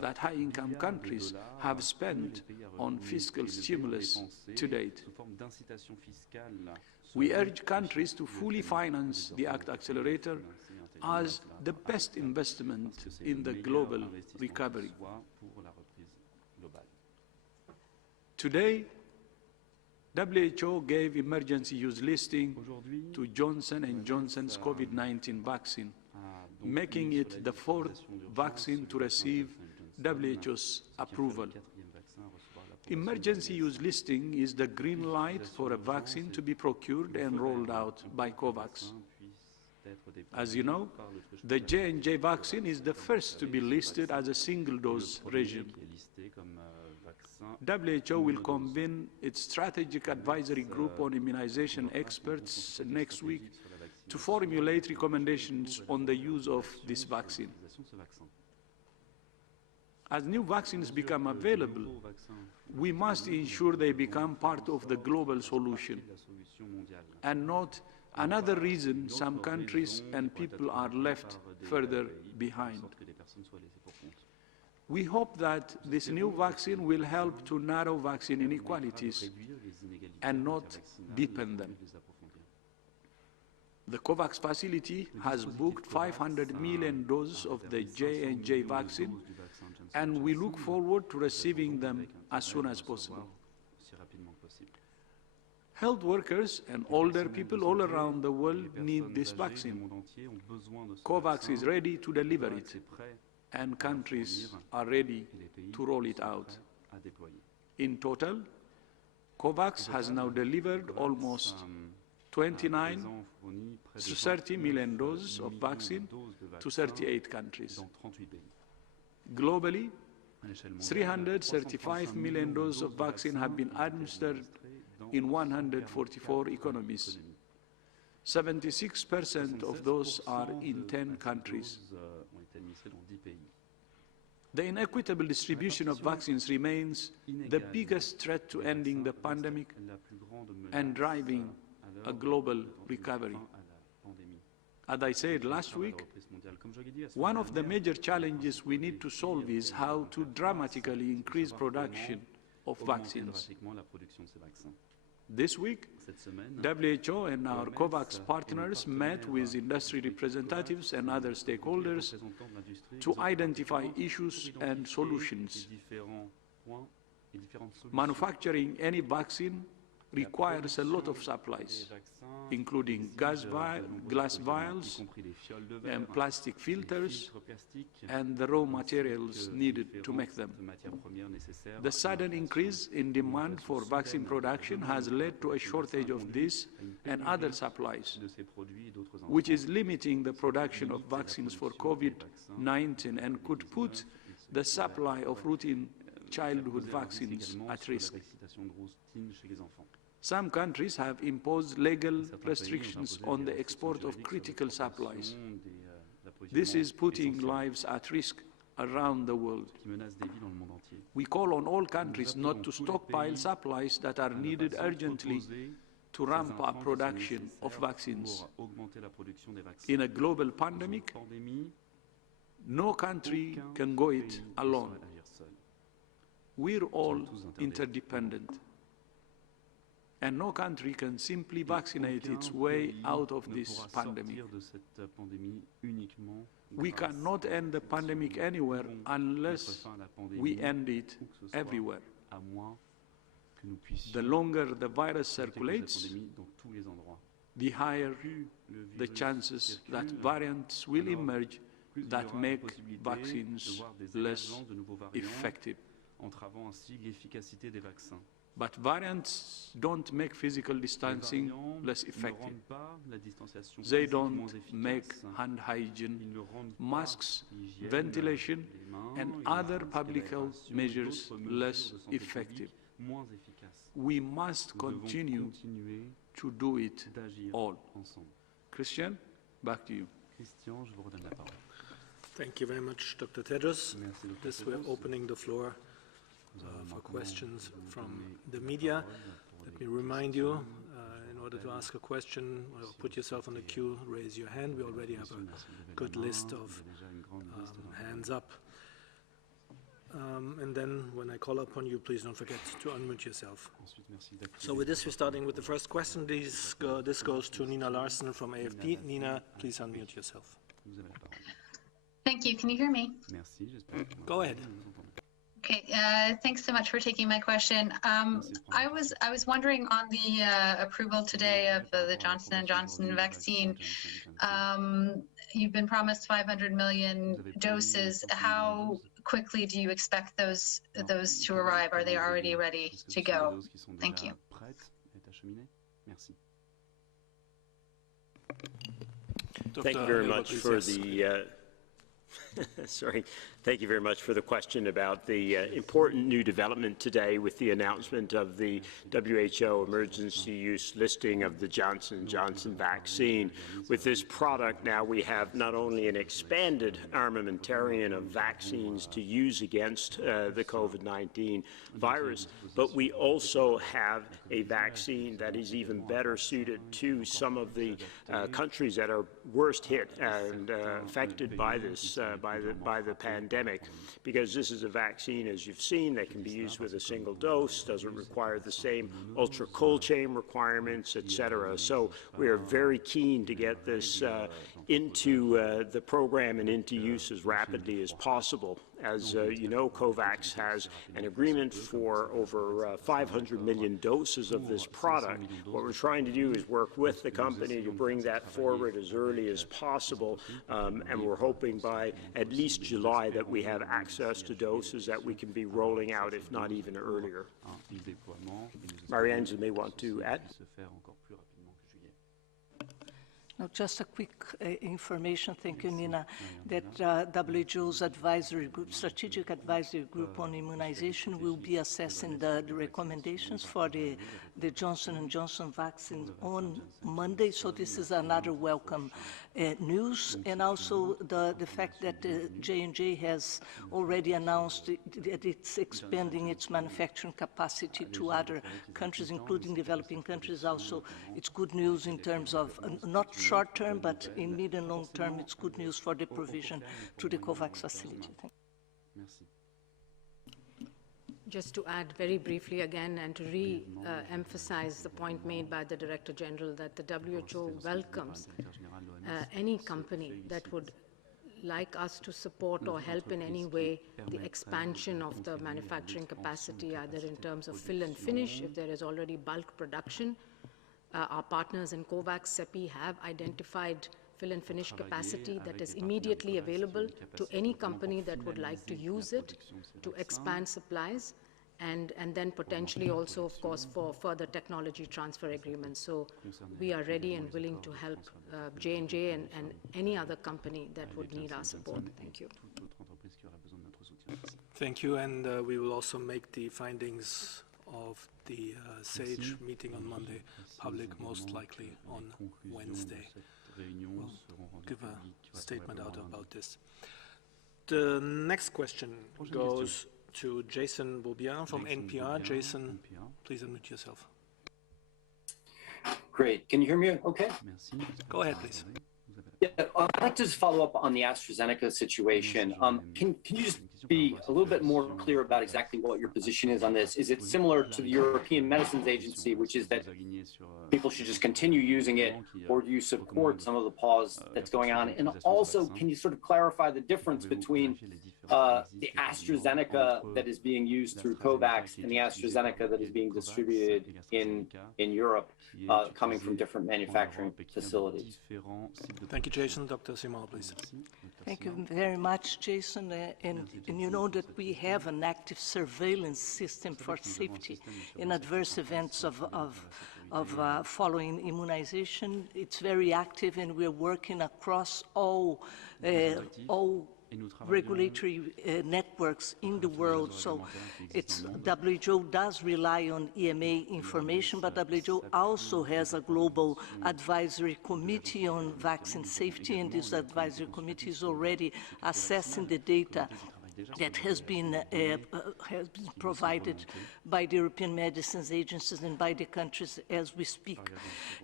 that high-income countries have spent on fiscal stimulus to date. We urge countries to fully finance the ACT Accelerator as the best investment in the global recovery. Today, WHO gave emergency use listing to Johnson & Johnson's COVID-19 vaccine, making it the fourth vaccine to receive WHO's approval. Emergency use listing is the green light for a vaccine to be procured and rolled out by COVAX. As you know, the J&J vaccine is the first to be listed as a single-dose regime. WHO will convene its strategic advisory group on immunization experts next week to formulate recommendations on the use of this vaccine. As new vaccines become available, we must ensure they become part of the global solution and not another reason some countries and people are left further behind. We hope that this new vaccine will help to narrow vaccine inequalities and not deepen them. The COVAX facility has booked 500 million doses of the J&J vaccine, and we look forward to receiving them as soon as possible. Health workers and older people all around the world need this vaccine. COVAX is ready to deliver it, and countries are ready to roll it out. In total, COVAX has now delivered almost 29 to 30 million doses of vaccine to 38 countries. Globally, 335 million doses of vaccine have been administered in 144 economies. 76% of those are in 10 countries. The inequitable distribution of vaccines remains the biggest threat to ending the pandemic and driving a global recovery. As I said last week, one of the major challenges we need to solve is how to dramatically increase production of vaccines. This week, WHO and our COVAX partners met with industry representatives and other stakeholders to identify issues and solutions. Manufacturing any vaccine requires a lot of supplies, including glass vials and plastic filters and the raw materials needed to make them. The sudden increase in demand for vaccine production has led to a shortage of this and other supplies, which is limiting the production of vaccines for COVID-19 and could put the supply of routine childhood vaccines at risk. Some countries have imposed legal restrictions on the export of critical supplies. This is putting lives at risk around the world. We call on all countries not to stockpile supplies that are needed urgently to ramp up production of vaccines. In a global pandemic, no country can go it alone. We're all interdependent, and no country can simply vaccinate its way out of this pandemic. We cannot end the pandemic anywhere unless we end it everywhere. The longer the virus circulates, the higher the chances that variants will emerge that make vaccines less effective. But variants don't make physical distancing less effective. They don't make hand hygiene, masks, ventilation, and other public health measures less effective. We must continue to do it all. Christian, back to you. Thank you very much, Dr. Tedros. This we're opening the floor for questions from the media. Let me remind you, in order to ask a question or put yourself on the queue, raise your hand. We already have a good list of hands up. And then when I call upon you, please don't forget to unmute yourself. So with this, we're starting with the first question. This goes to Nina Larsen from AFP. Nina, please unmute yourself. Thank you. Can you hear me? Go ahead. Okay. Thanks so much for taking my question. I was wondering on the approval today of the Johnson & Johnson vaccine. You've been promised 500 million doses. How quickly do you expect those to arrive? Are they already ready to go? Thank you. Thank you very much for the sorry. Thank you very much for the question about the important new development today with the announcement of the WHO emergency use listing of the Johnson & Johnson vaccine. With this product now we have not only an expanded armamentarium of vaccines to use against the COVID-19 virus, but we also have a vaccine that is even better suited to some of the countries that are worst hit and affected by this, by the pandemic, because this is a vaccine, as you've seen, that can be used with a single dose, doesn't require the same ultra cold chain requirements, etc. So we are very keen to get this into the program and into use as rapidly as possible. As you know, COVAX has an agreement for over 500 million doses of this product. What we're trying to do is work with the company to bring that forward as early as possible, and we're hoping by at least July that we have access to doses that we can be rolling out, if not even earlier. Marianne, you may want to add. No, just a quick information, thank you, Nina, that WHO's advisory group, strategic advisory group on immunization will be assessing the recommendations for the Johnson & Johnson vaccine on Monday, so this is another welcome news, and also the fact that J&J has already announced that it's expanding its manufacturing capacity to other countries, including developing countries also. It's good news in terms of not short term, but in mid and long term, it's good news for the provision to the COVAX facility. Just to add very briefly again and to re-emphasize the point made by the Director General that the WHO welcomes any company that would like us to support or help in any way the expansion of the manufacturing capacity, either in terms of fill and finish, if there is already bulk production. Our partners in COVAX, CEPI, have identified fill and finish capacity that is immediately available to any company that would like to use it to expand supplies, and then potentially also, of course, for further technology transfer agreements. So we are ready and willing to help J&J and any other company that would need our support. Thank you. Thank you, and we will also make the findings of the SAGE meeting on Monday public, most likely on Wednesday. We'll give a statement out about this. The next question goes to Jason Beaubien from NPR. Jason, please unmute yourself. Great. Can you hear me okay? Go ahead, please. Yeah, I'd like to just follow up on the AstraZeneca situation. Can you just be a little bit more clear about exactly what your position is on this? Is it similar to the European Medicines Agency, which is that people should just continue using it, or do you support some of the pause that's going on? And also, can you sort of clarify the difference between the AstraZeneca that is being used through COVAX and the AstraZeneca that is being distributed in Europe, coming from different manufacturing facilities? Thank you, Jason. Dr. Simon, please. Thank you very much, Jason. And you know that we have an active surveillance system for safety in adverse events of following immunization. It's very active, and we're working across all regulatory networks in the world. So it's WHO does rely on EMA information, but WHO also has a global advisory committee on vaccine safety, and this advisory committee is already assessing the data that has been provided by the European medicines agencies and by the countries as we speak.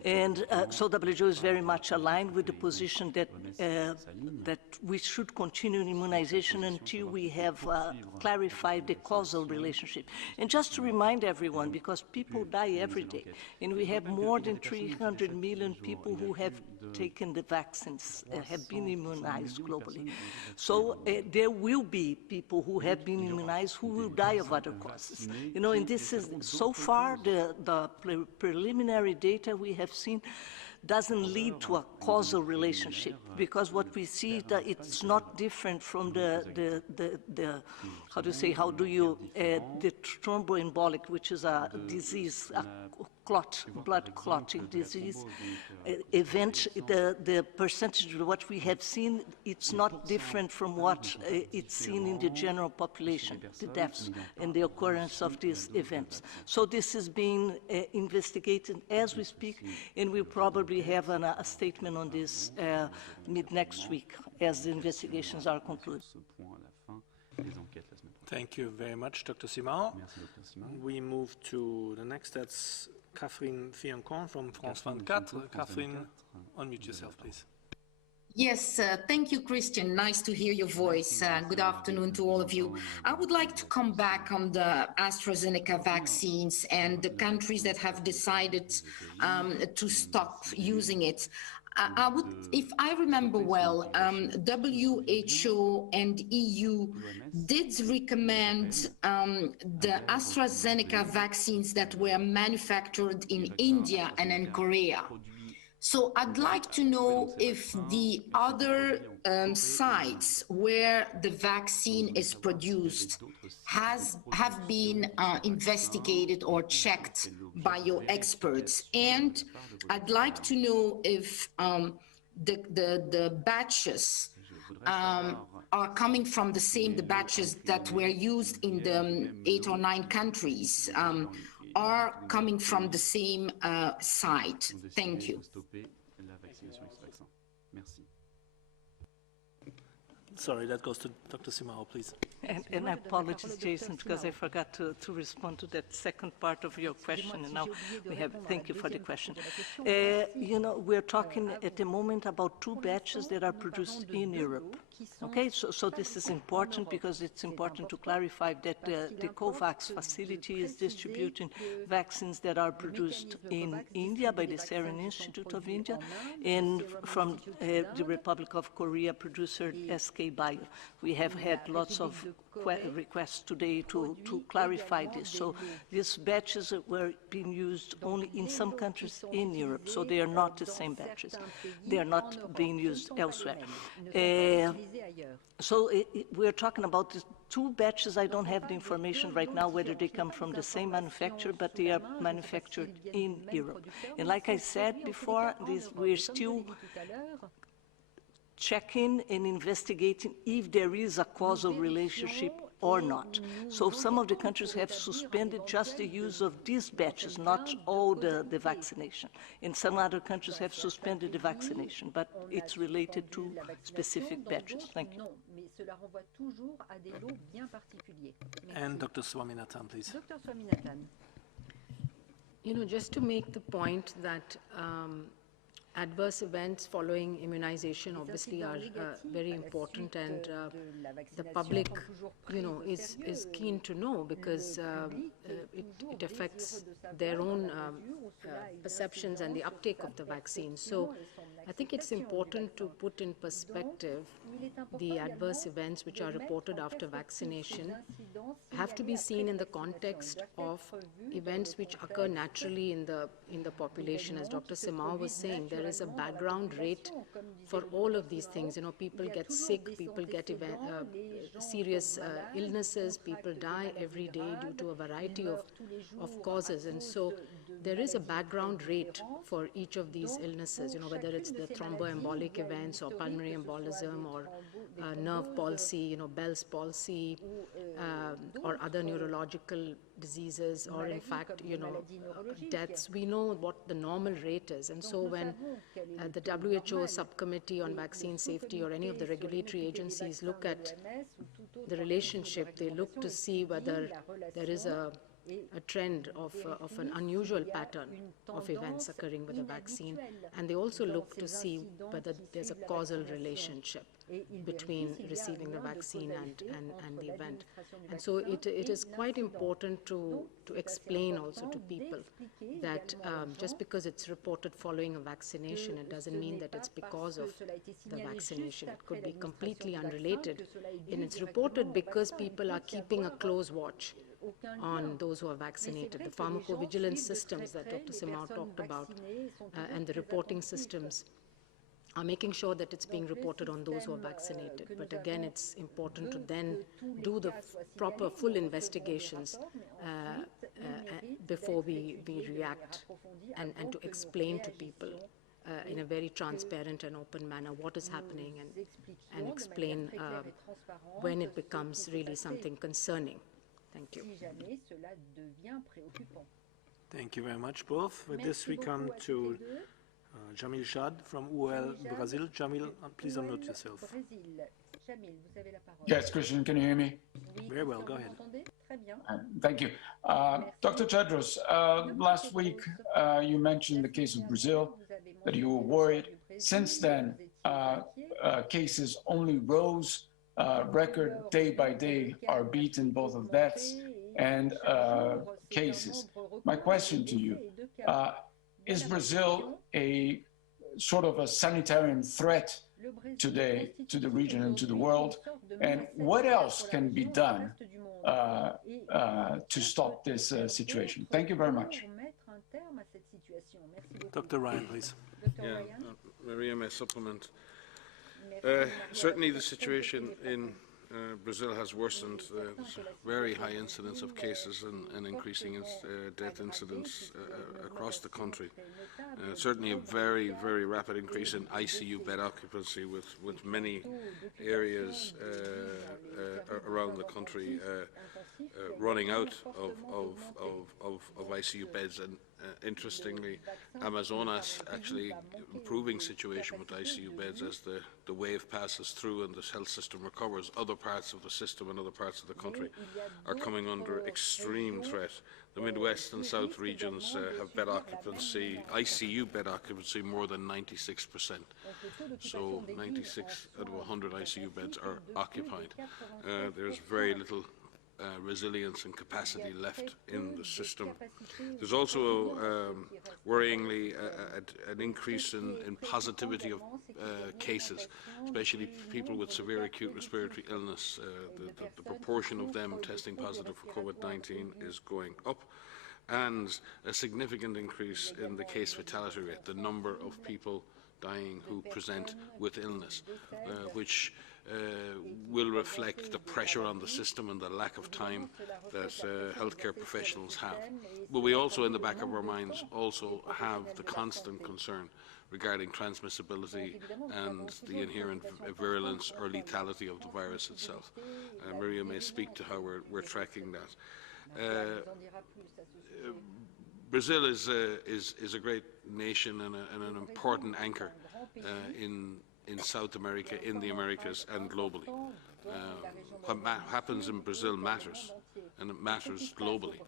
And so WHO is very much aligned with the position that, that we should continue immunization until we have clarified the causal relationship. And just to remind everyone, because people die every day, and we have more than 300 million people who have taken the vaccines, have been immunized globally. So there will be people who have been immunized who will die of other causes. You know, and this is, so far, the preliminary data we have seen doesn't lead to a causal relationship, because what we see is that it's not different from the how do you say, the thromboembolic, which is a disease, a blood clotting disease event. The percentage of what we have seen, it's not different from what it's seen in the general population, the deaths and the occurrence of these events. So this is being investigated as we speak, and we'll probably have a statement on this mid-next week as the investigations are concluded. Thank you very much, Dr. Simao. We move to the next, that's Catherine Fiancon from France 24. Catherine, unmute yourself, please. Yes, thank you, Christian. Nice to hear your voice. Good afternoon to all of you. I would like to come back on the AstraZeneca vaccines and the countries that have decided to stop using it. I would, if I remember well, WHO and EU did recommend the AstraZeneca vaccines that were manufactured in India and in Korea. So I'd like to know if the other sites where the vaccine is produced have been investigated or checked by your experts. And I'd like to know if the batches are coming from the batches that were used in the 8 or 9 countries are coming from the same site. Thank you. Sorry, that goes to Dr. Simao, please. And I apologize, Jason, because I forgot to respond to that second part of your question, and now we have, thank you for the question. You know, we're talking at the moment about 2 batches that are produced in Europe. Okay, so this is important because it's important to clarify that the COVAX facility is distributing vaccines that are produced in India by the Serum Institute of India and from the Republic of Korea producer SK Bio. We have had lots of requests today to clarify this. So these batches were being used only in some countries in Europe, so they are not the same batches. They are not being used elsewhere. So we're talking about the 2 batches. I don't have the information right now whether they come from the same manufacturer, but they are manufactured in Europe. And like I said before, we're still checking and investigating if there is a causal relationship or not. So some of the countries have suspended just the use of these batches, not all the vaccination. And some other countries have suspended the vaccination, but it's related to specific batches. Thank you. And Dr. Swaminathan, please. You know, just to make the point that adverse events following immunization obviously are very important, and the public, you know, is keen to know because it affects their own perceptions and the uptake of the vaccine. So I think it's important to put in perspective the adverse events which are reported after vaccination have to be seen in the context of events which occur naturally in the population. As Dr. Simao was saying, there is a background rate for all of these things. You know, people get sick, people get serious illnesses, people die every day due to a variety of causes. And so there is a background rate for each of these illnesses, you know, whether it's the thromboembolic events or pulmonary embolism or nerve palsy, you know, Bell's palsy, or other neurological diseases, or in fact, you know, deaths. We know what the normal rate is. And so when the WHO subcommittee on vaccine safety or any of the regulatory agencies look at the relationship, they look to see whether there is a trend of an unusual pattern of events occurring with the vaccine, and they also look to see whether there's a causal relationship between receiving the vaccine and the event. And so it is quite important to explain also to people that just because it's reported following a vaccination, it doesn't mean that it's because of the vaccination. It could be completely unrelated, and it's reported because people are keeping a close watch on those who are vaccinated. The pharmacovigilance systems that Dr. Simao talked about and the reporting systems are making sure that it's being reported on those who are vaccinated. But again, it's important to then do the proper full investigations before we react, and to explain to people in a very transparent and open manner what is happening, and explain when it becomes really something concerning. Thank you. Thank you very much, both. With this, we come to Jamil Shad from UL Brazil. Jamil, please unmute yourself. Yes, Christian, can you hear me? Very well, go ahead. Thank you. Dr. Tedros, last week you mentioned the case of Brazil, that you were worried. Since then, cases only rose. Record day by day are beaten, both of deaths and cases. My question to you, is Brazil a sort of a sanitarian threat today to the region and to the world? And what else can be done to stop this situation? Thank you very much. Dr. Ryan, please. Yeah, Maria, may I supplement? Certainly the situation in Brazil has worsened. There's very high incidence of cases and increasing death incidents across the country. Certainly a very, very rapid increase in ICU bed occupancy, with many areas around the country running out of ICU beds. And interestingly, Amazonas actually improving situation with ICU beds as the wave passes through and the health system recovers. Other parts of the system and other parts of the country are coming under extreme threat. The Midwest and South regions have bed occupancy, ICU bed occupancy, more than 96%. So 96 out of 100 ICU beds are occupied. There's very little resilience and capacity left in the system. There's also, worryingly, an increase in positivity of cases, especially people with severe acute respiratory illness. The proportion of them testing positive for COVID-19 is going up, and a significant increase in the case fatality rate, the number of people dying who present with illness, which will reflect the pressure on the system and the lack of time that healthcare professionals have. But we also, in the back of our minds, also have the constant concern regarding transmissibility and the inherent virulence or lethality of the virus itself. Maria may speak to how we're tracking that. Brazil is a great nation and an important anchor in South America, in the Americas, and globally. What happens in Brazil matters, and it matters globally.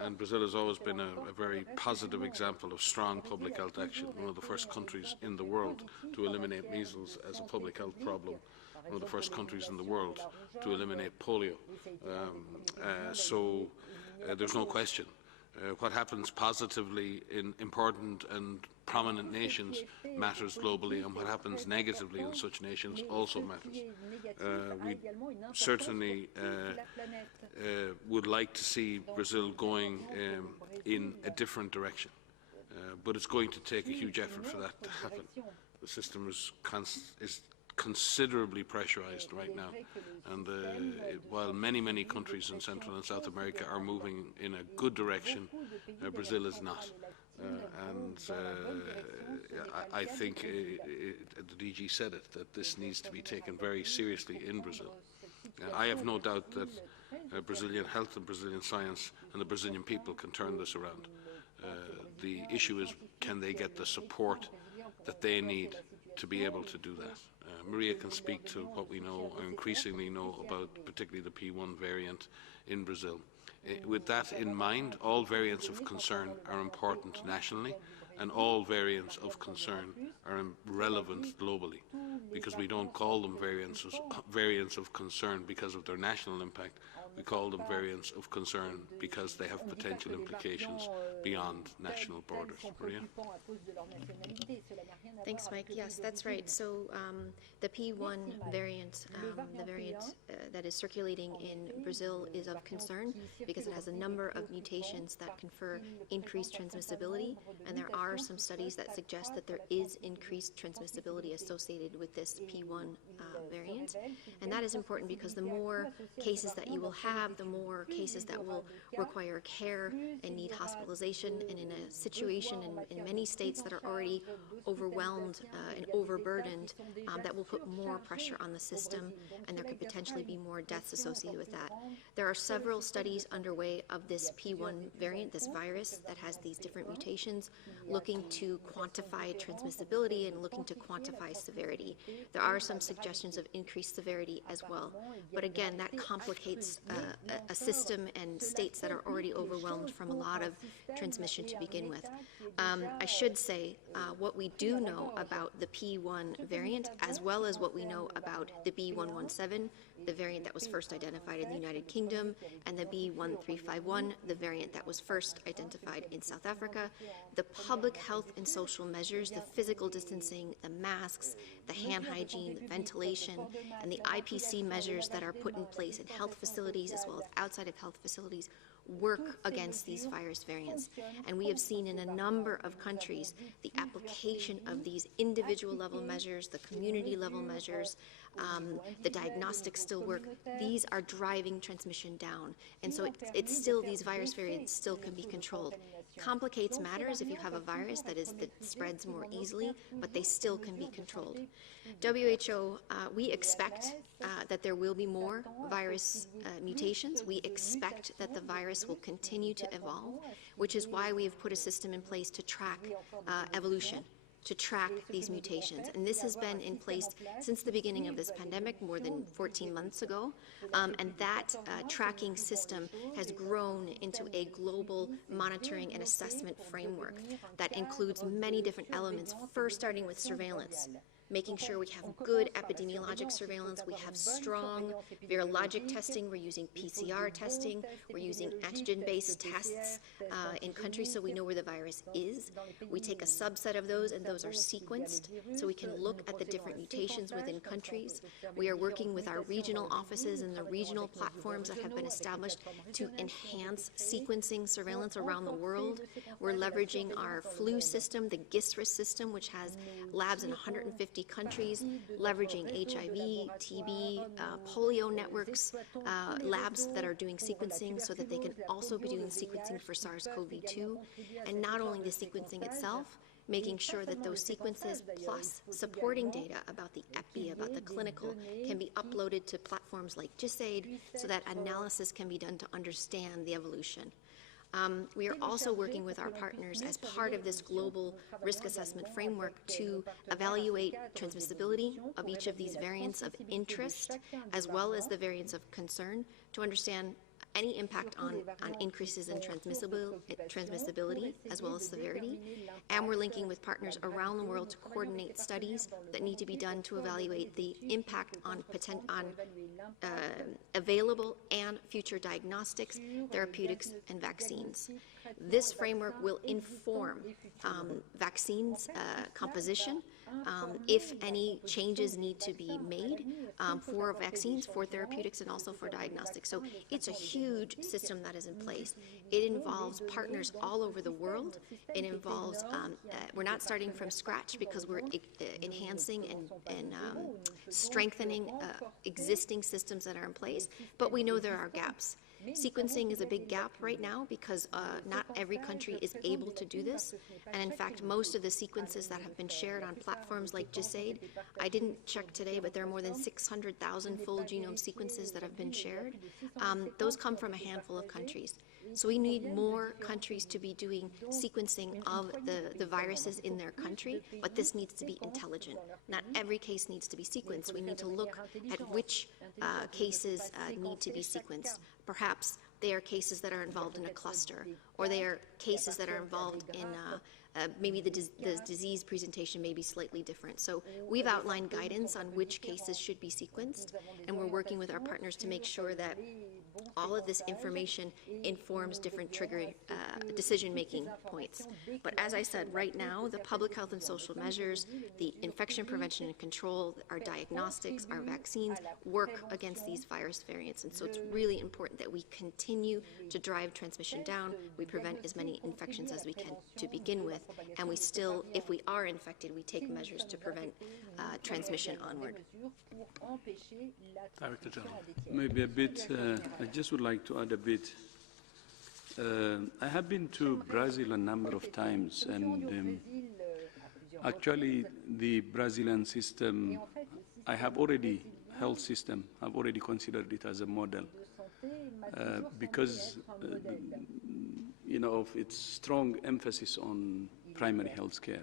And Brazil has always been a very positive example of strong public health action, one of the first countries in the world to eliminate measles as a public health problem, one of the first countries in the world to eliminate polio. So there's no question. What happens positively in important and prominent nations matters globally, and what happens negatively in such nations also matters. We certainly would like to see Brazil going in a different direction, but it's going to take a huge effort for that to happen. The system is considerably pressurized right now, and while many countries in Central and South America are moving in a good direction, Brazil is not. I think the DG said it, that this needs to be taken very seriously in Brazil. I have no doubt that Brazilian health and Brazilian science and the Brazilian people can turn this around. The issue is, can they get the support that they need to be able to do that. Maria can speak to what we know, or increasingly know, about particularly the P1 variant in Brazil. With that in mind, all variants of concern are important nationally, and all variants of concern are relevant globally, because we don't call them variants of concern because of their national impact. We call them variants of concern because they have potential implications beyond national borders. Maria? Thanks, Mike. Yes, that's right. So the P1 variant, the variant that is circulating in Brazil, is of concern because it has a number of mutations that confer increased transmissibility, and there are some studies that suggest that there is increased transmissibility associated with this P1 variant. And that is important because the more cases that you will have, the more cases that will require care and need hospitalization, and in a situation in many states that are already overwhelmed and overburdened, that will put more pressure on the system, and there could potentially be more deaths associated with that. There are several studies underway of this P1 variant, this virus that has these different mutations, looking to quantify transmissibility and looking to quantify severity. There are some suggestions of increased severity as well, but again, that complicates a system and states that are already overwhelmed from a lot of transmission to begin with. I should say what we do know about the P1 variant, as well as what we know about the B117, the variant that was first identified in the United Kingdom, and the B1351, the variant that was first identified in South Africa. The public health and social measures, the physical distancing, the masks, the hand hygiene, the ventilation, and the IPC measures that are put in place in health facilities as well as outside of health facilities work against these virus variants. And we have seen in a number of countries the application of these individual level measures, the community level measures, the diagnostics still work. These are driving transmission down. And so it's still, these virus variants still can be controlled. Complicates matters if you have a virus that spreads more easily, but they still can be controlled. WHO, we expect that there will be more virus mutations. We expect that the virus will continue to evolve, which is why we have put a system in place to track evolution, to track these mutations. And this has been in place since the beginning of this pandemic, more than 14 months ago. And that tracking system has grown into a global monitoring and assessment framework that includes many different elements, first starting with surveillance, making sure we have good epidemiologic surveillance, we have strong virologic testing, we're using PCR testing, we're using antigen-based tests in countries so we know where the virus is. We take a subset of those, and those are sequenced so we can look at the different mutations within countries. We are working with our regional offices and the regional platforms that have been established to enhance sequencing surveillance around the world. We're leveraging our flu system, the GISRIS system, which has labs in 150 countries, leveraging HIV, TB, polio networks, labs that are doing sequencing so that they can also be doing sequencing for SARS-CoV-2. And not only the sequencing itself, making sure that those sequences plus supporting data about the epi, about the clinical, can be uploaded to platforms like GISAID so that analysis can be done to understand the evolution. We are also working with our partners as part of this global risk assessment framework to evaluate transmissibility of each of these variants of interest, as well as the variants of concern, to understand any impact on increases in transmissibility as well as severity. And we're linking with partners around the world to coordinate studies that need to be done to evaluate the impact on available and future diagnostics, therapeutics, and vaccines. This framework will inform vaccines composition, if any changes need to be made for vaccines, for therapeutics, and also for diagnostics. So it's a huge system that is in place. It involves partners all over the world. It involves, we're not starting from scratch because we're enhancing and strengthening existing systems that are in place, but we know there are gaps. Sequencing is a big gap right now because not every country is able to do this. And in fact, most of the sequences that have been shared on platforms like GISAID, I didn't check today, but there are more than 600,000 full genome sequences that have been shared. Those come from a handful of countries. So we need more countries to be doing sequencing of the viruses in their country, but this needs to be intelligent. Not every case needs to be sequenced. We need to look at which cases need to be sequenced. Perhaps they are cases that are involved in a cluster, or they are cases that are involved in maybe the disease presentation may be slightly different. So we've outlined guidance on which cases should be sequenced, and we're working with our partners to make sure that all of this information informs different trigger decision-making points. But as I said, right now, the public health and social measures, the infection prevention and control, our diagnostics, our vaccines work against these virus variants. And so it's really important that we continue to drive transmission down. We prevent as many infections as we can to begin with. And we still, if we are infected, we take measures to prevent transmission onward. Director General. Maybe a bit, I just would like to add a bit. I have been to Brazil a number of times, and actually the Brazilian system, I have already, health system, I've already considered it as a model because, you know, of its strong emphasis on primary health care.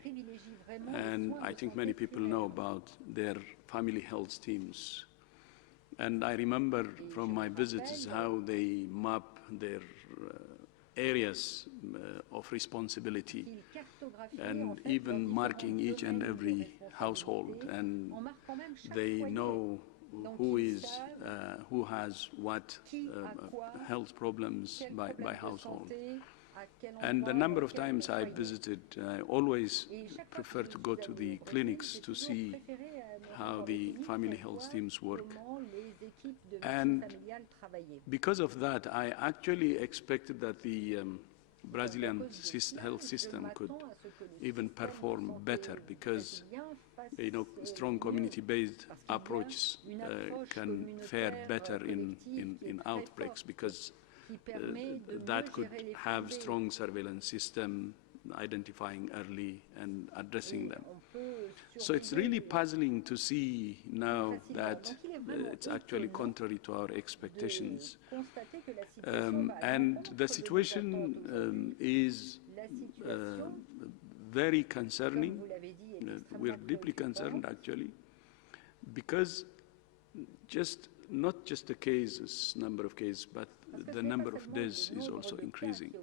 And I think many people know about their family health teams. And I remember from my visits how they map their areas of responsibility and even marking each and every household, and they know who has what health problems by household. And the number of times I visited, I always prefer to go to the clinics to see how the family health teams work. And because of that, I actually expected that the Brazilian health system could even perform better, because, you know, strong community-based approaches can fare better in outbreaks, because that could have strong surveillance system, identifying early and addressing them. So it's really puzzling to see now that it's actually contrary to our expectations. And the situation is very concerning. We're deeply concerned, actually, because not just the cases, number of cases, but the number of deaths is also increasing.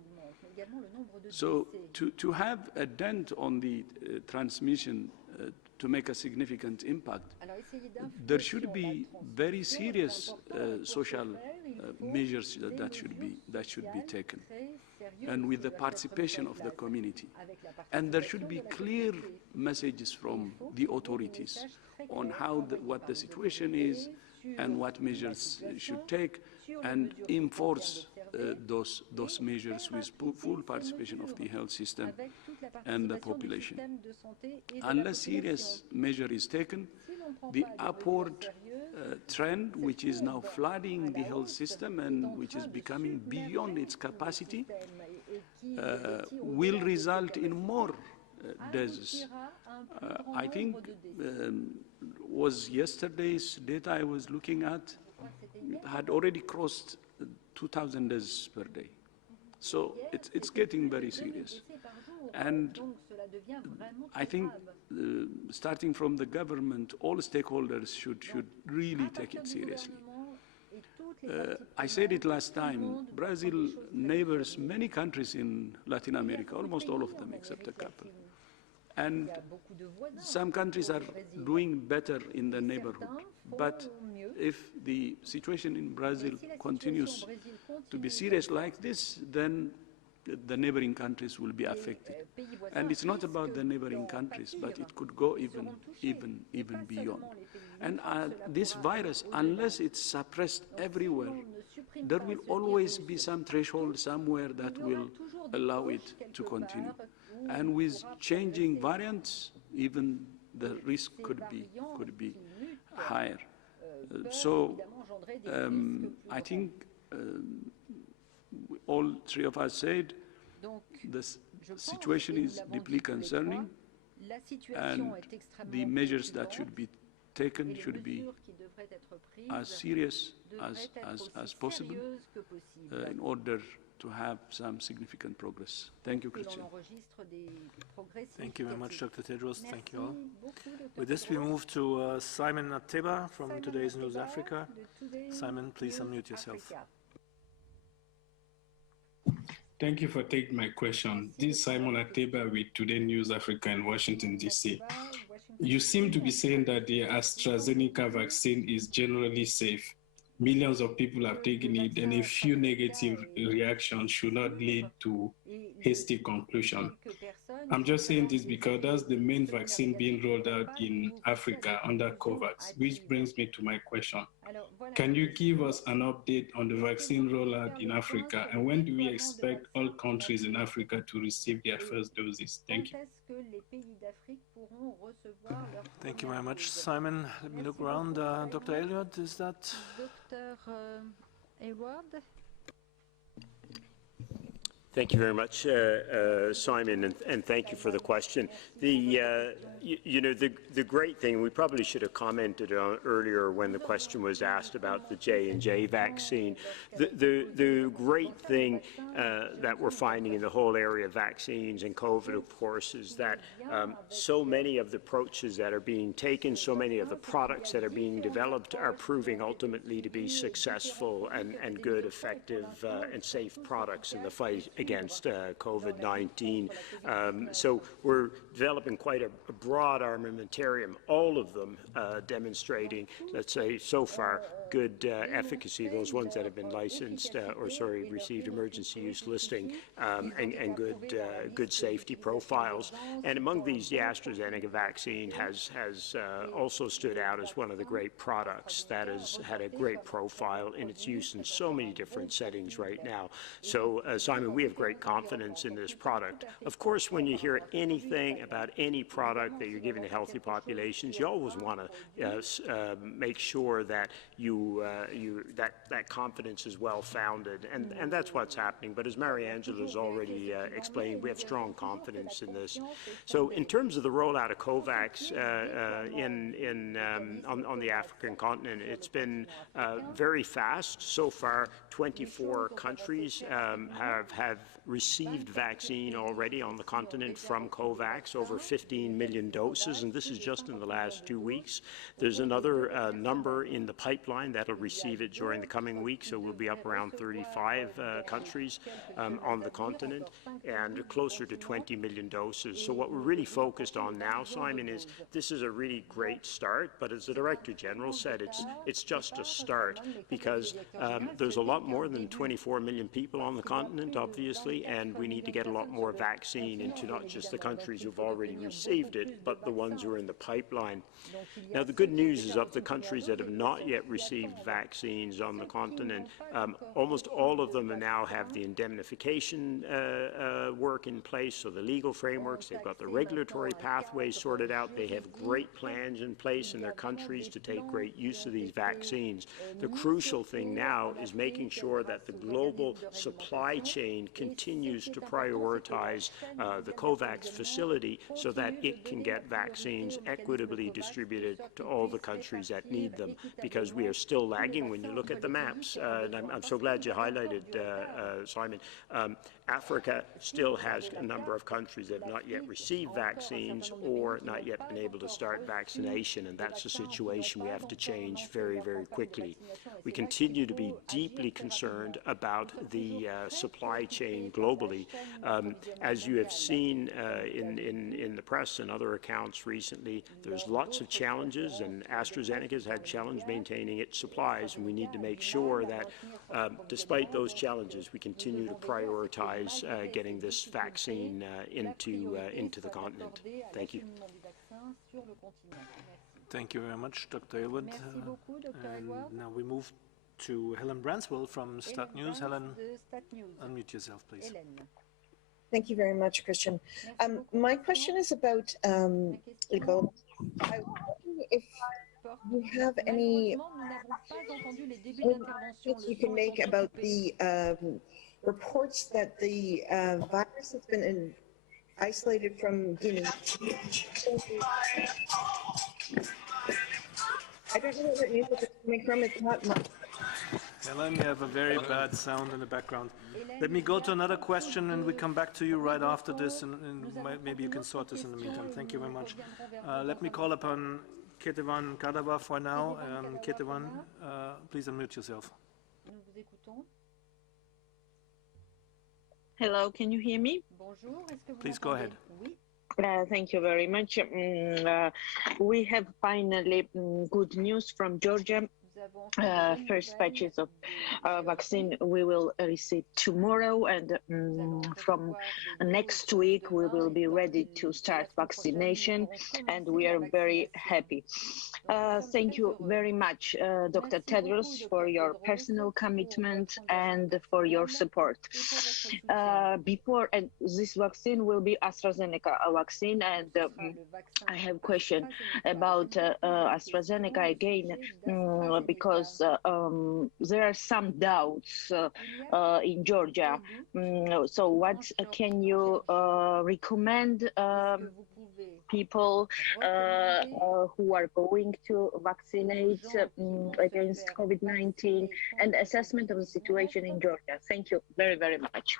So to have a dent on the transmission to make a significant impact, there should be very serious social measures that should be taken, and with the participation of the community. And there should be clear messages from the authorities on what the situation is and what measures should take, and enforce those measures with full participation of the health system and the population. Unless serious measure is taken, the upward trend, which is now flooding the health system and which is becoming beyond its capacity, will result in more deaths. I think was yesterday's data I was looking at, had already crossed 2,000 deaths per day. So it's getting very serious. And I think starting from the government, all stakeholders should really take it seriously. I said it last time, Brazil neighbors many countries in Latin America, almost all of them except a couple. And some countries are doing better in the neighborhood. But if the situation in Brazil continues to be serious like this, then the neighboring countries will be affected. And it's not about the neighboring countries, but it could go even beyond. And this virus, unless it's suppressed everywhere, there will always be some threshold somewhere that will allow it to continue. And with changing variants, even the risk could be higher. So I think all three of us said the situation is deeply concerning, and the measures that should be taken should be as serious as possible in order to have some significant progress. Thank you, Christian. Thank you very much, Dr. Tedros. Thank you all. With this, we move to Simon Ateba from Today's News Africa. Simon, please unmute yourself. Thank you for taking my question. This is Simon Ateba with Today News Africa in Washington, D.C. You seem to be saying that the AstraZeneca vaccine is generally safe. Millions of people have taken it, and a few negative reactions should not lead to hasty conclusion. I'm just saying this because that's the main vaccine being rolled out in Africa under COVAX, which brings me to my question. Can you give us an update on the vaccine rollout in Africa, and when do we expect all countries in Africa to receive their first doses? Thank you. Thank you very much, Simon. Let me look around. Dr. Elliott, is that? Thank you very much, Simon, and thank you for the question. The great thing, we probably should have commented on earlier when the question was asked about the J&J vaccine. The great thing that we're finding in the whole area of vaccines and COVID, of course, is that so many of the approaches that are being taken, so many of the products that are being developed are proving ultimately to be successful and good, effective, and safe products in the fight against COVID-19. So we're developing quite a broad armamentarium, all of them demonstrating, let's say, so far, good efficacy, those ones that have been licensed received emergency use listing, and good safety profiles. And among these, the AstraZeneca vaccine has also stood out as one of the great products that has had a great profile in its use in so many different settings right now. So, Simon, we have great confidence in this product. Of course, when you hear anything about any product that you're giving to healthy populations, you always want to make sure that that confidence is well founded, and that's what's happening. But as Mariangela has already explained, we have strong confidence in this. So, in terms of the rollout of COVAX on the African continent, it's been very fast so far. 24 countries have received vaccine already on the continent from COVAX, over 15 million doses, and this is just in the last 2 weeks. There's another number in the pipeline that'll receive it during the coming weeks, so we'll be up around 35 countries on the continent, and closer to 20 million doses. So what we're really focused on now, Simon, is this is a really great start, but as the Director General said, it's just a start, because there's a lot more than 24 million people on the continent, obviously, and we need to get a lot more vaccine into not just the countries who've already received it, but the ones who are in the pipeline. Now, the good news is of the countries that have not yet received vaccines on the continent, almost all of them now have the indemnification work in place, so the legal frameworks, they've got the regulatory pathways sorted out, they have great plans in place in their countries to take great use of these vaccines. The crucial thing now is making sure that the global supply chain continues to prioritize the COVAX facility so that it can get vaccines equitably distributed to all the countries that need them, because we are still lagging when you look at the maps. And I'm so glad you highlighted, Simon. Africa still has a number of countries that have not yet received vaccines or not yet been able to start vaccination, and that's a situation we have to change very, very quickly. We continue to be deeply concerned about the supply chain globally. As you have seen in the press and other accounts recently, there's lots of challenges, and AstraZeneca has had challenge maintaining its supplies, and we need to make sure that despite those challenges, we continue to prioritize getting this vaccine into the continent. Thank you. Thank you very much, Dr. Elwood. And now we move to Helen Branswell from Stat News. Helen, unmute yourself, please. Thank you very much, Christian. My question is about Ebola. I wonder if you have any comments you can make about the reports that the virus has been isolated from Guinea. I don't know where the music is coming from. It's not much. Helen, you have a very bad sound in the background. Let me go to another question and we come back to you right after this and maybe you can sort this in the meantime. Thank you very much. Let me call upon Ketevan Kadava for now. Ketevan, please unmute yourself. Hello, can you hear me? Please go ahead. Thank you very much. We have finally good news from Georgia. First batches of vaccine we will receive tomorrow, and from next week we will be ready to start vaccination, and we are very happy. Thank you very much, Dr. Tedros, for your personal commitment and for your support. And this vaccine will be AstraZeneca vaccine, and I have a question about AstraZeneca again, because there are some doubts in Georgia. So what can you recommend people who are going to vaccinate against COVID-19 and assessment of the situation in Georgia? Thank you very, very much.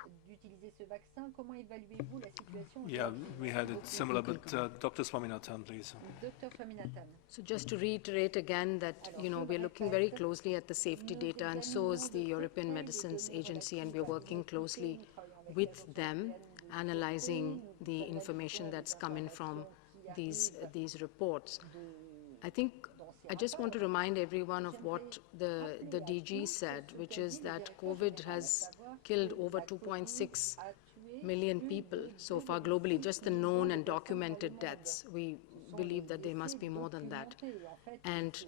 Yeah, we had it similar, but Dr. Swaminathan, please. So just to reiterate again that, we're looking very closely at the safety data, and so is the European Medicines Agency, and we're working closely with them, analyzing the information that's coming from these reports. I just want to remind everyone of what the DG said, which is that COVID has killed over 2.6 million people so far globally, just the known and documented deaths. We believe that there must be more than that. And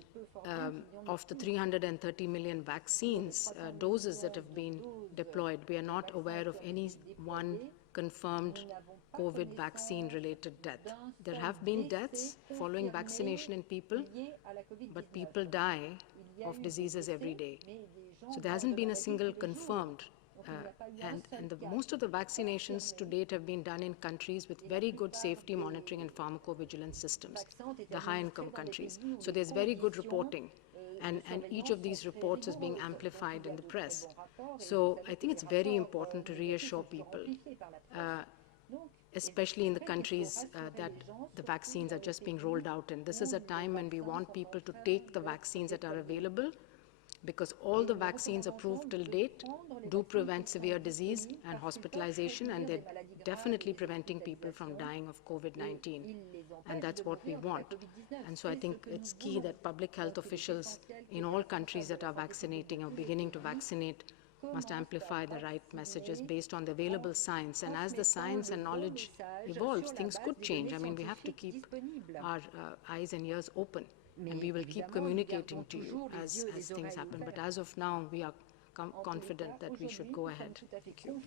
of the 330 million vaccines doses that have been deployed, we are not aware of any one confirmed COVID vaccine-related death. There have been deaths following vaccination in people, but people die of diseases every day. So there hasn't been a single confirmed. Most of the vaccinations to date have been done in countries with very good safety monitoring and pharmacovigilance systems, the high-income countries. So there's very good reporting, and each of these reports is being amplified in the press. So I think it's very important to reassure people, especially in the countries that the vaccines are just being rolled out in. This is a time when we want people to take the vaccines that are available, because all the vaccines approved till date do prevent severe disease and hospitalization, and they're definitely preventing people from dying of COVID-19, and that's what we want. And so I think it's key that public health officials in all countries that are vaccinating or beginning to vaccinate must amplify the right messages based on the available science. And as the science and knowledge evolves, things could change. I mean, we have to keep our eyes and ears open, and we will keep communicating to you as things happen. But as of now, we are confident that we should go ahead. Thank you.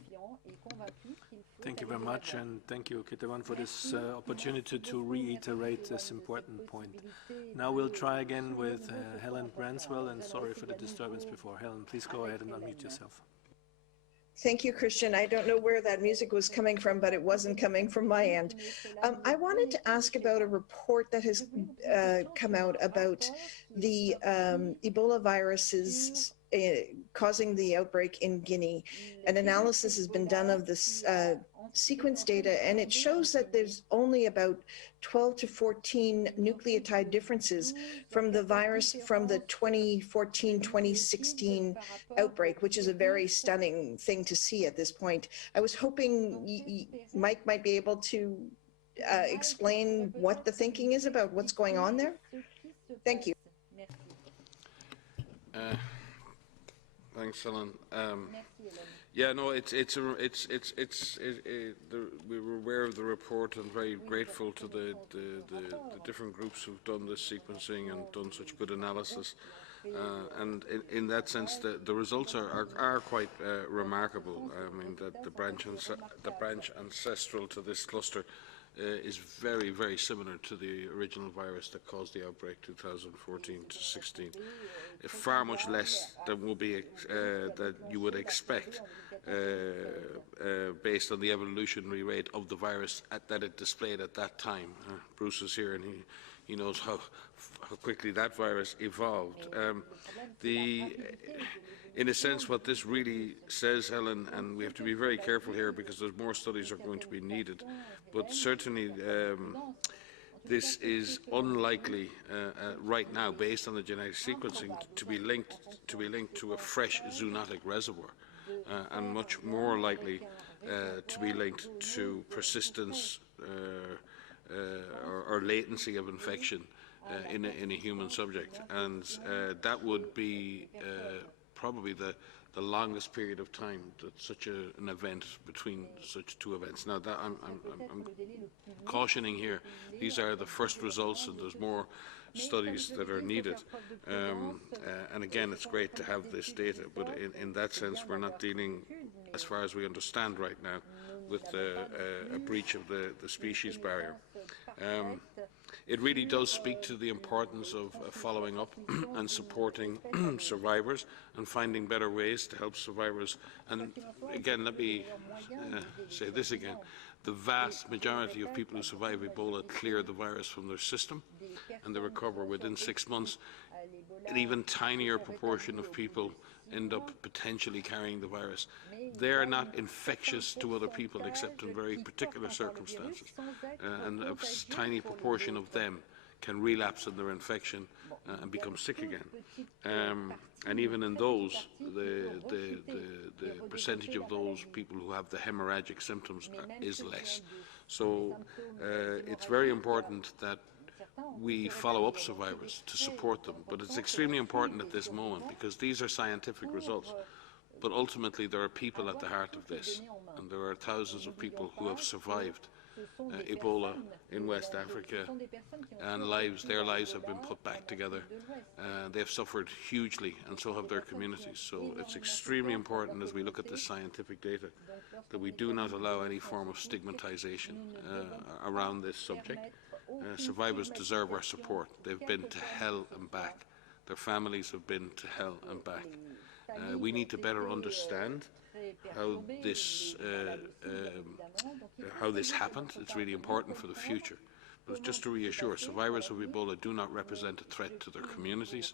Thank you very much, and thank you, Ketevan, for this opportunity to reiterate this important point. Now we'll try again with Helen Branswell, and sorry for the disturbance before. Helen, please go ahead and unmute yourself. Thank you, Christian. I don't know where that music was coming from, but it wasn't coming from my end. I wanted to ask about a report that has come out about the Ebola viruses causing the outbreak in Guinea. An analysis has been done of this sequence data, and it shows that there's only about 12 to 14 nucleotide differences from the virus from the 2014-2016 outbreak, which is a very stunning thing to see at this point. I was hoping Mike might be able to explain what the thinking is about what's going on there. Thank you. Thanks, Helen. Yeah, no, we were aware of the report and very grateful to the different groups who've done this sequencing and done such good analysis. And in that sense, the results are quite remarkable. I mean, that the branch ancestral to this cluster is very, very similar to the original virus that caused the outbreak 2014-16. Far much less than will be that you would expect based on the evolutionary rate of the virus that it displayed at that time. Bruce is here, and he knows how quickly that virus evolved. in a sense, what this really says, Helen, and we have to be very careful here because there's more studies are going to be needed, but certainly this is unlikely right now, based on the genetic sequencing, to be linked to a fresh zoonotic reservoir, and much more likely to be linked to persistence or latency or latency of infection in a human subject, and that would be probably the longest period of time that such an event between such two events. Now, that I'm cautioning here, these are the first results, and there's more studies that are needed. And again, it's great to have this data, but in that sense, we're not dealing, as far as we understand right now, with a breach of the species barrier. It really does speak to the importance of following up and supporting survivors and finding better ways to help survivors. And again, let me say this again. The vast majority of people who survive Ebola clear the virus from their system and they recover within 6 months. An even tinier proportion of people end up potentially carrying the virus. They are not infectious to other people except in very particular circumstances, and a tiny proportion of them can relapse in their infection and become sick again. And even in those, the percentage of those people who have the hemorrhagic symptoms is less. So it's very important that we follow up survivors to support them, but it's extremely important at this moment because these are scientific results, but ultimately there are people at the heart of this, and there are thousands of people who have survived Ebola in West Africa, and their lives have been put back together. They have suffered hugely, and so have their communities. So it's extremely important as we look at this scientific data that we do not allow any form of stigmatization around this subject. Survivors deserve our support. They've been to hell and back. Their families have been to hell and back. We need to better understand how this happened. It's really important for the future. But just to reassure, survivors of Ebola do not represent a threat to their communities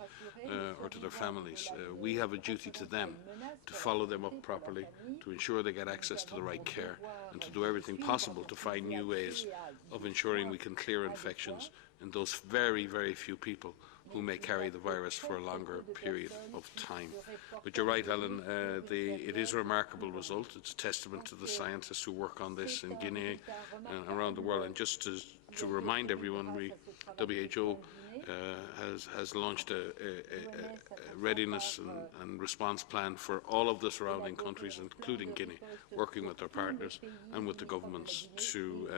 or to their families. We have a duty to them to follow them up properly, to ensure they get access to the right care, and to do everything possible to find new ways of ensuring we can clear infections in those very, very few people who may carry the virus for a longer period of time. But you're right, Ellen, it is a remarkable result. It's a testament to the scientists who work on this in Guinea and around the world. And just to remind everyone, WHO has launched a readiness and response plan for all of the surrounding countries, including Guinea, working with their partners and with the governments to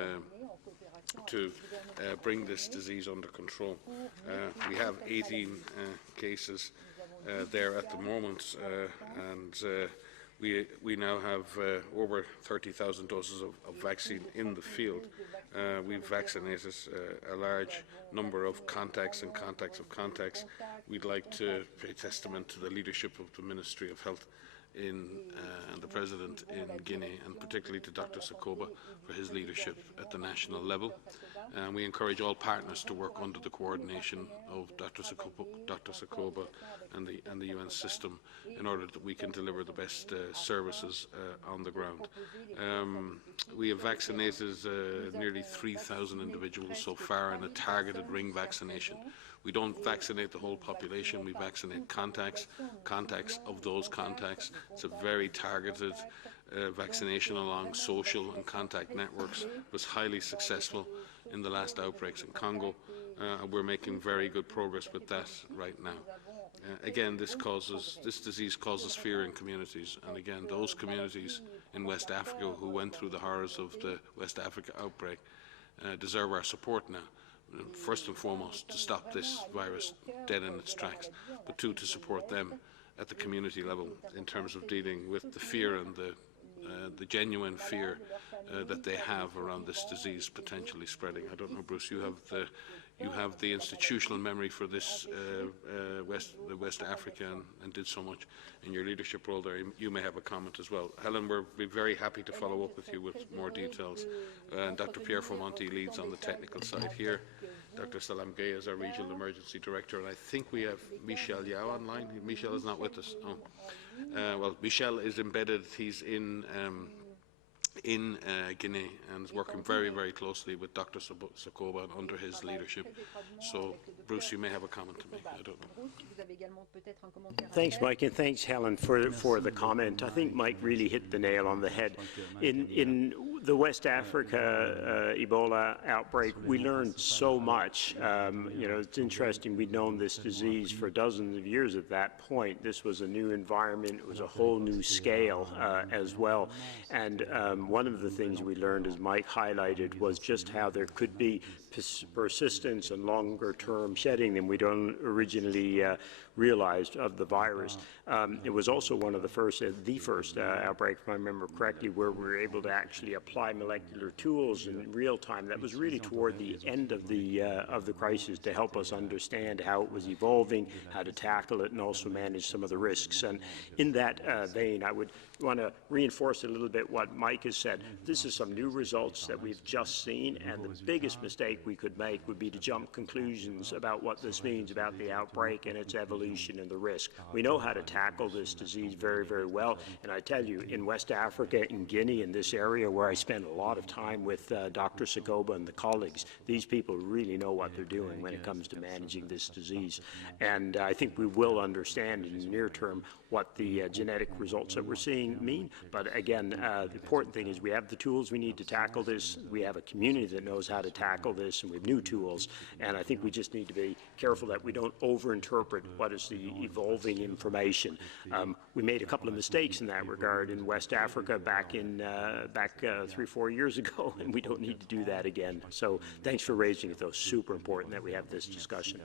bring this disease under control. We have 18 cases there at the moment, and we now have over 30,000 doses of vaccine in the field. We've vaccinated a large number of contacts and contacts of contacts. We'd like to pay testament to the leadership of the Ministry of Health and the President in Guinea, and particularly to Dr. Sakoba for his leadership at the national level. And we encourage all partners to work under the coordination of Dr. Sakoba and the UN system in order that we can deliver the best services on the ground. We have vaccinated nearly 3,000 individuals so far in a targeted ring vaccination. We don't vaccinate the whole population, we vaccinate contacts of those contacts. It's a very targeted vaccination along social and contact networks. It was highly successful in the last outbreaks in Congo. We're making very good progress with that right now. Again, this disease causes fear in communities, and again, those communities in West Africa who went through the horrors of the West Africa outbreak deserve our support now. First and foremost, to stop this virus dead in its tracks, but two, to support them at the community level in terms of dealing with the fear and the genuine fear that they have around this disease potentially spreading. I don't know, Bruce, you have the institutional memory for this West Africa and did so much in your leadership role there. You may have a comment as well. Helen, we'll be very happy to follow up with you with more details. And Dr. Pierre Formonti leads on the technical side here. Dr. Salam Gay is our Regional Emergency Director, and I think we have Michel Yao online. Michel is not with us. Oh. well, Michel is embedded. He's in Guinea and is working very, very closely with Dr. Sakoba under his leadership. So, Bruce, you may have a comment to make. I don't know. Thanks, Mike, and thanks, Helen, for the comment. I think Mike really hit the nail on the head. In the West Africa Ebola outbreak, we learned so much. You know, it's interesting. We'd known this disease for dozens of years at that point. This was a new environment. It was a whole new scale as well. And one of the things we learned, as Mike highlighted, was just how there could be persistence and longer-term shedding than we'd originally realized of the virus. It was also one of the first outbreak, if I remember correctly, where we were able to actually apply molecular tools in real time. That was really toward the end of the crisis to help us understand how it was evolving, how to tackle it, and also manage some of the risks. And in that vein, I would want to reinforce a little bit what Mike has said. This is some new results that we've just seen, and the biggest mistake we could make would be to jump conclusions about what this means about the outbreak and its evolution and the risk. We know how to tackle this disease very, very well, and I tell you, in West Africa, in Guinea, in this area where I spend a lot of time with Dr. Sakoba and the colleagues, these people really know what they're doing when it comes to managing this disease. And I think we will understand in the near term what the genetic results that we're seeing mean. But again, the important thing is we have the tools we need to tackle this. We have a community that knows how to tackle this, and we have new tools. And I think we just need to be careful that we don't overinterpret what is the evolving information. We made a couple of mistakes in that regard in West Africa back 3-4 years ago, and we don't need to do that again. So thanks for raising it, though. Super important that we have this discussion.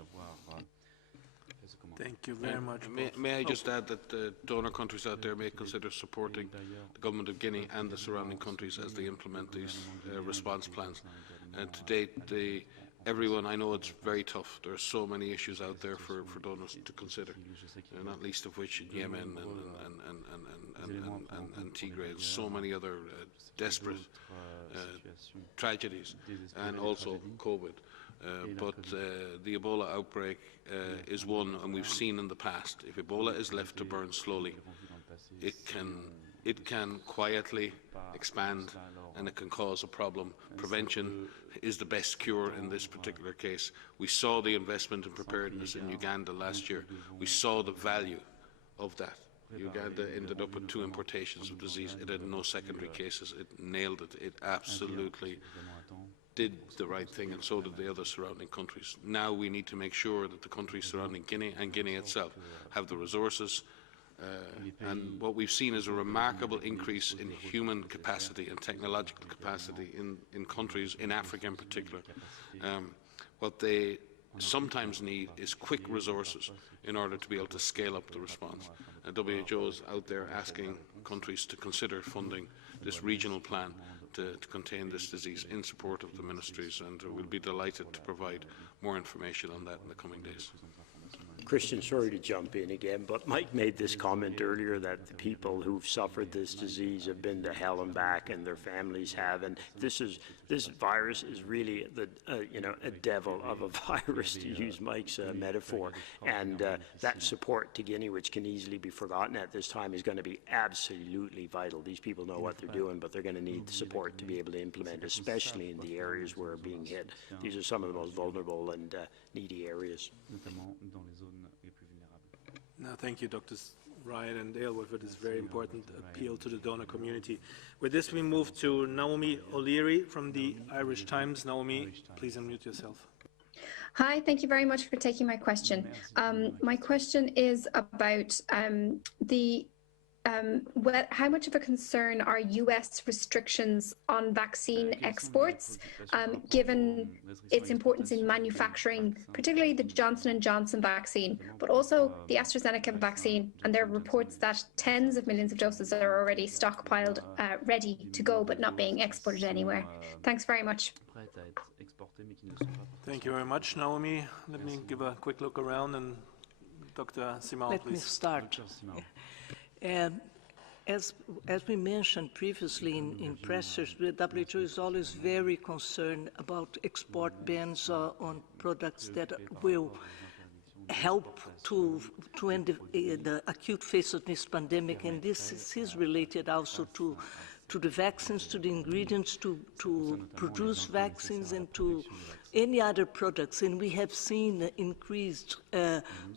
Thank you very much. May I just add that the donor countries out there may consider supporting the government of Guinea and the surrounding countries as they implement these response plans. And to date, everyone, I know it's very tough. There are so many issues out there for donors to consider, not least of which in Yemen and Tigray and so many other desperate tragedies, and also COVID. But the Ebola outbreak is one, and we've seen in the past, if Ebola is left to burn slowly, it can quietly expand and it can cause a problem. Prevention is the best cure in this particular case. We saw the investment in preparedness in Uganda last year. We saw the value of that. Uganda ended up with 2 importations of disease. It had no secondary cases. It nailed it. It absolutely did the right thing, and so did the other surrounding countries. Now we need to make sure that the countries surrounding Guinea and Guinea itself have the resources, and what we've seen is a remarkable increase in human capacity and technological capacity in countries, in Africa in particular. What they sometimes need is quick resources in order to be able to scale up the response. WHO is out there asking countries to consider funding this regional plan to contain this disease in support of the ministries, and we'll be delighted to provide more information on that in the coming days. Christian, sorry to jump in again, but Mike made this comment earlier that the people who've suffered this disease have been to hell and back, and their families have. And this virus is really a devil of a virus, to use Mike's metaphor. And that support to Guinea, which can easily be forgotten at this time, is going to be absolutely vital. These people know what they're doing, but they're going to need the support to be able to implement, especially in the areas where are being hit. These are some of the most vulnerable and needy areas. No, thank you, Drs. Ryan and Aylward, for this very important appeal to the donor community. With this, we move to Naomi O'Leary from the Irish Times. Naomi, please unmute yourself. Hi, thank you very much for taking my question. My question is about how much of a concern are U.S. restrictions on vaccine exports, given its importance in manufacturing, particularly the Johnson & Johnson vaccine, but also the AstraZeneca vaccine, and there are reports that tens of millions of doses are already stockpiled, ready to go, but not being exported anywhere. Thanks very much. Thank you very much, Naomi. Let me give a quick look around, and Dr. Simon, please. Let me start. As we mentioned previously in pressers, the WHO is always very concerned about export bans on products that will help to end the acute phase of this pandemic, and this is related also to the vaccines, to the ingredients to produce vaccines, and to any other products. And we have seen increased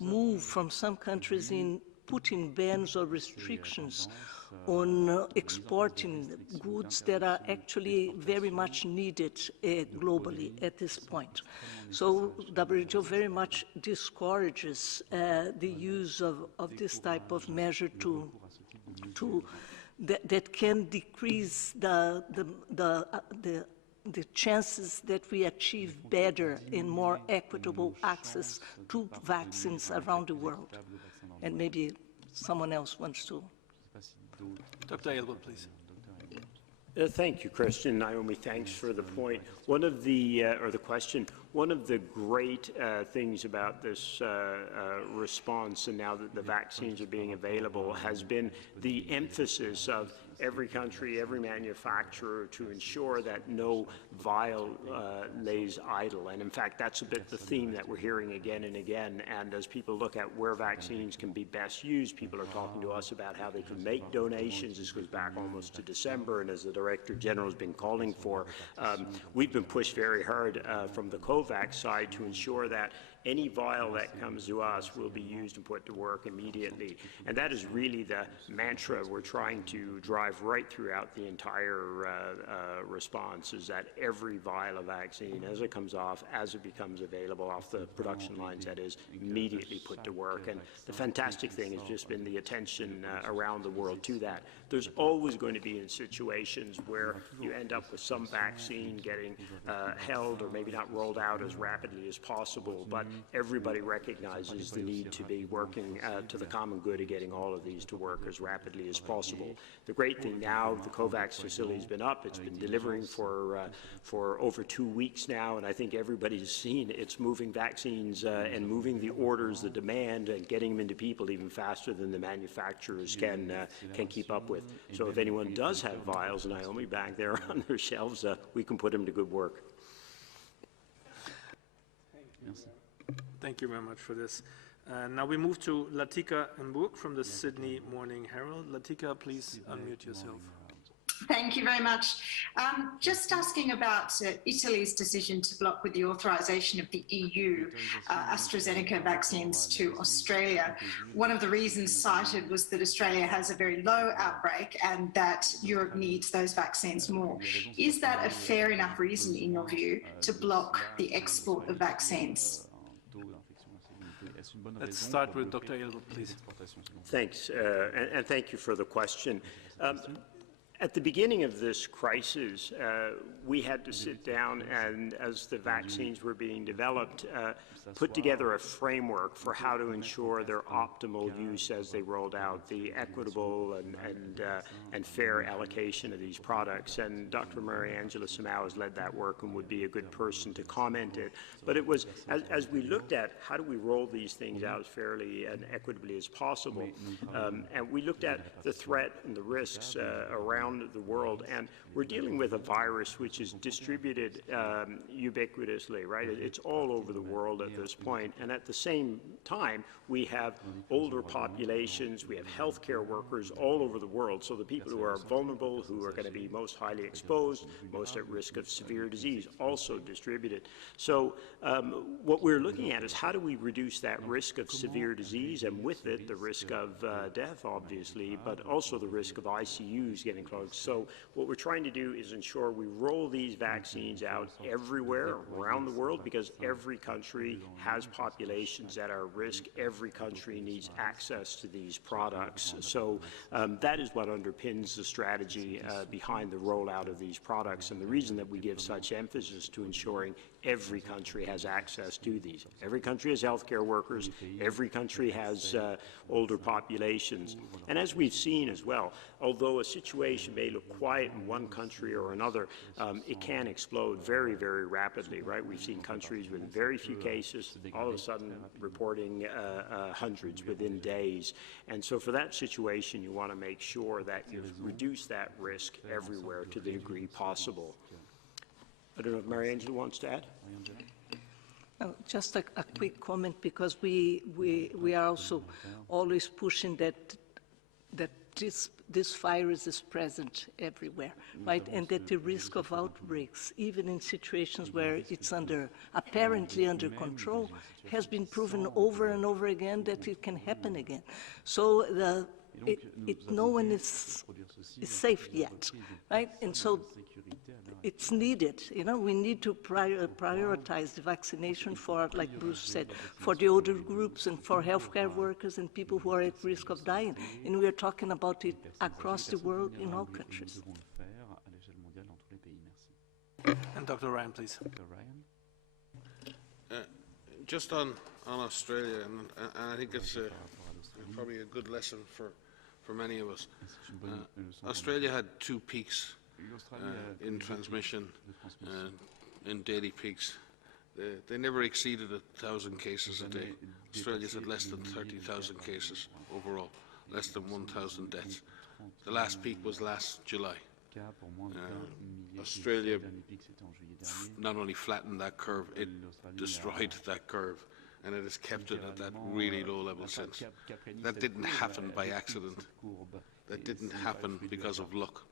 move from some countries in putting bans or restrictions on exporting goods that are actually very much needed globally at this point. So WHO very much discourages the use of this type of measure that can decrease the chances that we achieve better and more equitable access to vaccines around the world. And maybe someone else wants to. Dr. Aylward, please. Thank you, Christian. Naomi, thanks for the point. One of the, or the question, one of the great things about this response, and now that the vaccines are being available, has been the emphasis of every country, every manufacturer to ensure that no vial lays idle. And in fact, that's a bit the theme that we're hearing again and again. And as people look at where vaccines can be best used, people are talking to us about how they can make donations. This goes back almost to December, and as the Director General has been calling for, we've been pushed very hard from the COVAX side to ensure that any vial that comes to us will be used and put to work immediately. And that is really the mantra we're trying to drive right throughout the entire response, is that every vial of vaccine, as it comes off, as it becomes available off the production lines, that is immediately put to work. And the fantastic thing has just been the attention around the world to that. There's always going to be in situations where you end up with some vaccine getting held or maybe not rolled out as rapidly as possible, but everybody recognizes the need to be working to the common good of getting all of these to work as rapidly as possible. The great thing now, the COVAX facility has been up. It's been delivering for over 2 weeks now, and I think everybody's seen it's moving vaccines and moving the orders, the demand, and getting them into people even faster than the manufacturers can keep up with. So if anyone does have vials, Naomi, back there on their shelves, we can put them to good work. Thank you very much for this. Now we move to Latika Mbuk from the Sydney Morning Herald. Latika, please unmute yourself. Thank you very much. Just asking about Italy's decision to block with the authorization of the EU AstraZeneca vaccines to Australia. One of the reasons cited was that Australia has a very low outbreak and that Europe needs those vaccines more. Is that a fair enough reason, in your view, to block the export of vaccines? Let's start with Dr. Aylward, please. Thanks, and thank you for the question. At the beginning of this crisis, we had to sit down and, as the vaccines were being developed, put together a framework for how to ensure their optimal use as they rolled out, the equitable and fair allocation of these products. And Dr. Mariangela Simao has led that work and would be a good person to comment it. But it was, as we looked at how do we roll these things out as fairly and equitably as possible, and we looked at the threat and the risks around the world, and we're dealing with a virus which is distributed ubiquitously, right? It's all over the world at this point, and at the same time, we have older populations, we have healthcare workers all over the world, so the people who are vulnerable, who are going to be most highly exposed, most at risk of severe disease, also distributed. So what we're looking at is how do we reduce that risk of severe disease, and with it, the risk of death, obviously, but also the risk of ICUs getting clogged. So what we're trying to do is ensure we roll these vaccines out everywhere around the world, because every country has populations that are at risk. Every country needs access to these products. So that is what underpins the strategy behind the rollout of these products, and the reason that we give such emphasis to ensuring every country has access to these. Every country has healthcare workers. Every country has older populations. And as we've seen as well, although a situation may look quiet in one country or another, it can explode very, very rapidly, right? We've seen countries with very few cases, all of a sudden reporting hundreds within days. And so for that situation, you want to make sure that you reduce that risk everywhere to the degree possible. I don't know if Mariangela wants to add. Just a quick comment, because we are also always pushing that this virus is present everywhere, right? And that the risk of outbreaks, even in situations where it's apparently under control, has been proven over and over again that it can happen again. So no one is safe yet, right? And so it's needed, we need to prioritize the vaccination for, like Bruce said, for the older groups and for healthcare workers and people who are at risk of dying. And we are talking about it across the world in all countries. And Dr. Ryan, please. Just on Australia, and I think it's probably a good lesson for many of us. Australia had 2 peaks in transmission, in daily peaks. They never exceeded 1,000 cases a day. Australia's had less than 30,000 cases overall, less than 1,000 deaths. The last peak was last July. Australia not only flattened that curve, it destroyed that curve, and it has kept it at that really low level since. That didn't happen by accident. That didn't happen because of luck.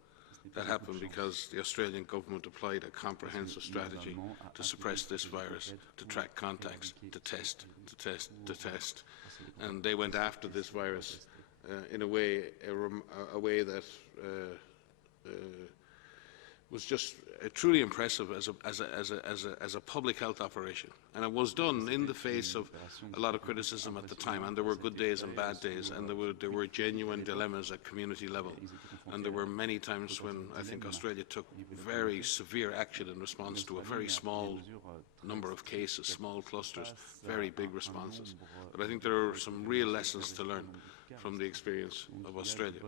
That happened because the Australian government applied a comprehensive strategy to suppress this virus, to track contacts, to test. And they went after this virus in a way that was just truly impressive as a public health operation. And it was done in the face of a lot of criticism at the time, and there were good days and bad days, and there were genuine dilemmas at community level. And there were many times when I think Australia took very severe action in response to a very small number of cases, small clusters, very big responses. But I think there are some real lessons to learn from the experience of Australia.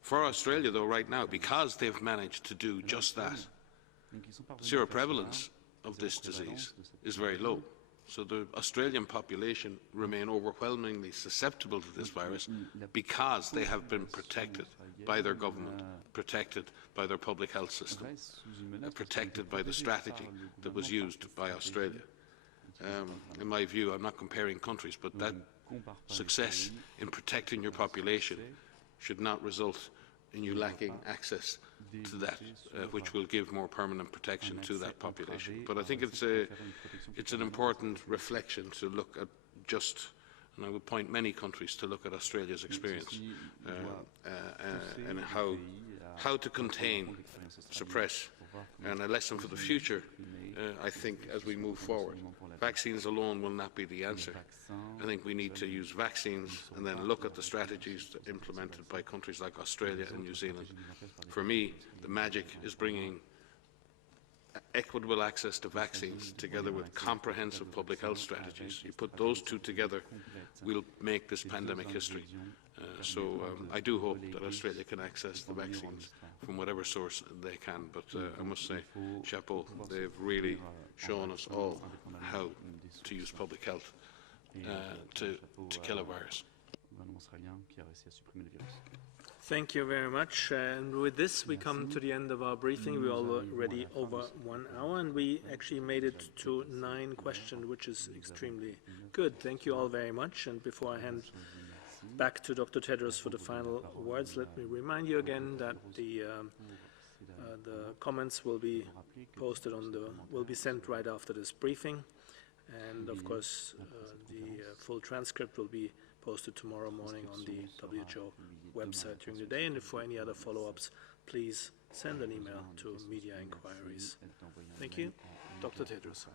For Australia, though, right now, because they've managed to do just that, the seroprevalence of this disease is very low. So the Australian population remain overwhelmingly susceptible to this virus because they have been protected by their government, protected by their public health system, protected by the strategy that was used by Australia. In my view, I'm not comparing countries, but that success in protecting your population should not result in you lacking access to that, which will give more permanent protection to that population. But I think it's an important reflection to look at and I would point many countries to look at Australia's experience and how to contain, suppress, and a lesson for the future, I think, as we move forward. Vaccines alone will not be the answer. I think we need to use vaccines and then look at the strategies implemented by countries like Australia and New Zealand. For me, the magic is bringing equitable access to vaccines together with comprehensive public health strategies. You put those two together, we'll make this pandemic history. So I do hope that Australia can access the vaccines from whatever source they can, but I must say, chapeau, they've really shown us all how to use public health to kill a virus. Thank you very much. And with this, we come to the end of our briefing. We're already over 1 hour, and we actually made it to 9 questions, which is extremely good. Thank you all very much. And before I hand back to Dr. Tedros for the final words, let me remind you again that the comments will be posted will be sent right after this briefing. And of course, the full transcript will be posted tomorrow morning on the WHO website during the day. And for any other follow-ups, please send an email to Media Inquiries. Thank you. Dr. Tedros.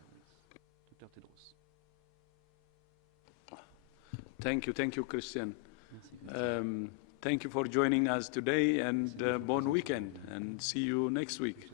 Thank you, Christian. Thank you for joining us today, and bon weekend, and see you next week.